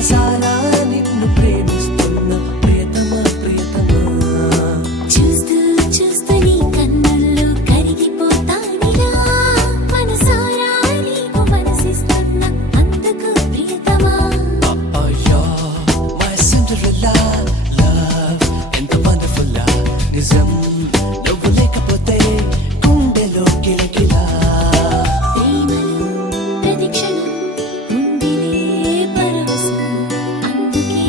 మనసారా నిన్ను ప్రేమిస్తున్న ప్రియతమా ప్రియతమా. చూస్తూ చూస్తూ నీ కన్నుల్లో కరిగిపోతానిలా మనసారా నీకు మనసిస్తున్న అందుకు ప్రియతమా. My Cinderella love, ఎంత wonderful నిజం నువ్వు లేకపోతే గుండెలో కిలకిలా. ప్రేమలో ప్రతిక్షణం ఉందిలే పరవశం అందుకే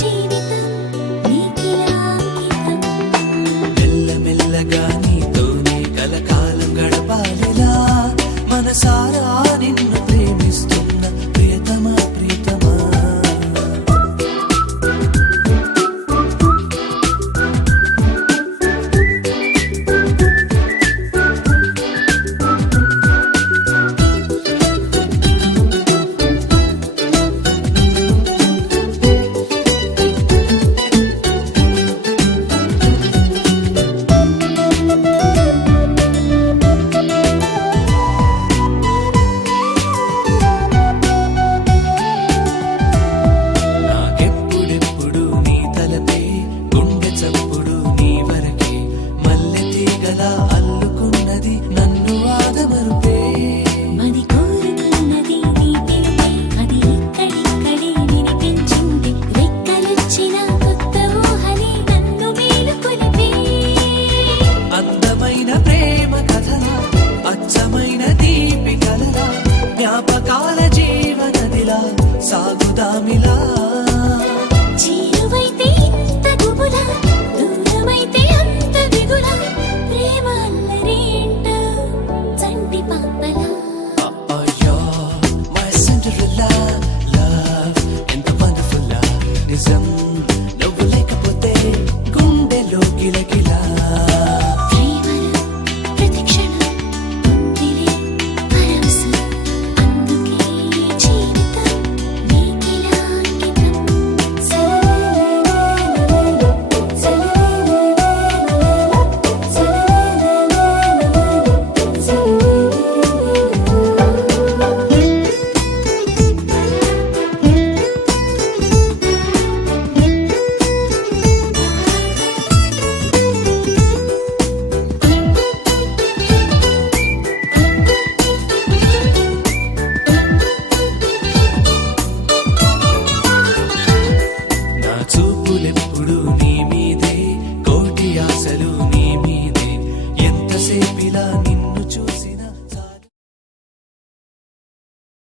జీవితం నీకిలా అంకితం. మెల్లమెల్లగా నీతోనే కలకాలం గడపాలిలా మనసారా నిన్ను ప్రేమిస్తున్న ప్రియతమా ప్రియతమా. నాకెప్పుడెప్పుడు నీ తలపే గుండె చప్పుడు నీ వరకే మల్లె తీగలా అల్లుకున్నది నన్ను ఆదమరుపే. మది కోరుకున్నది నీ పిలుపే అది ఇక్కడిక్కడే వినిపించింది రెక్కలొచ్చిన కొత్త ఊహలే నన్ను మేలుకొలిపే. అందమైన ప్రేమ కథలా అచ్చమైన దీపి కలలా జ్ఞాపకాల జీవనదిలా సాగుదామిలా. చేరువైతే ఇంత గుబులా దూరమైతే అంత దిగులా ప్రేమ అల్లరేంటో చంటి పాపలా. My Cinderella love, ఎంత wonderful నిజం నువ్వు లేకపోతే గుండెలో గిలగిలా. ప్రేమలో ప్రతిక్షణం ఉందిలే పరవశం అందుకే జీవితం నీకిలా అంకితం. నా చూపులెప్పుడు